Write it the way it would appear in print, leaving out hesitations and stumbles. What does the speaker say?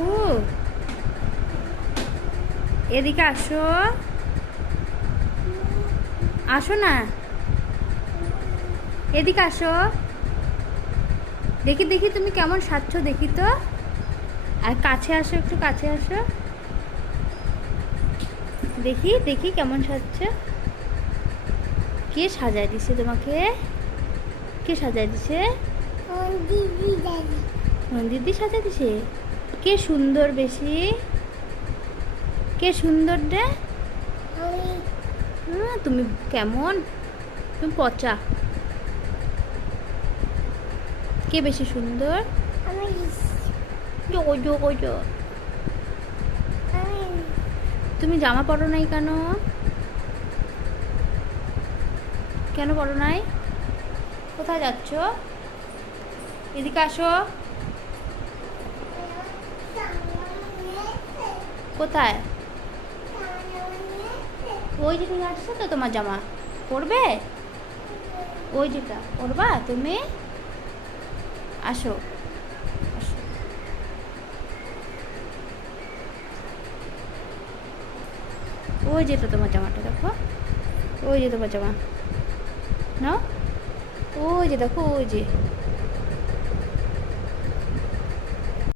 ও এদিকে আসো, আসো না, এদিকে আসো। দেখি দেখি তুমি কেমন সাজছো দেখি তো। আর কাছে আসো, একটু কাছে আসো, দেখি দেখি কেমন সাজছো। কে সাজায় দিছে তোমাকে? কে সাজায় দিছে? দিদি সাজায় দিছে। কে সুন্দর বেশি? কে সুন্দর রে? তুমি কেমন? তুমি পচা। কে বেশি সুন্দর? তুমি জামা পরো নাই কেন? কেন পরো নাই? কোথায় যাচ্ছ? এদিকে আসো। কোথায়? ওই যে তুমি আসছো তো, তোমার জামা পরবে? ওই যেটা পরবা তুমি? আসো, আসো। ওই যেটা তোমার জামাটা দেখো, ওই যে তোমার জামা নাও, ওই যে দেখো, ওই যে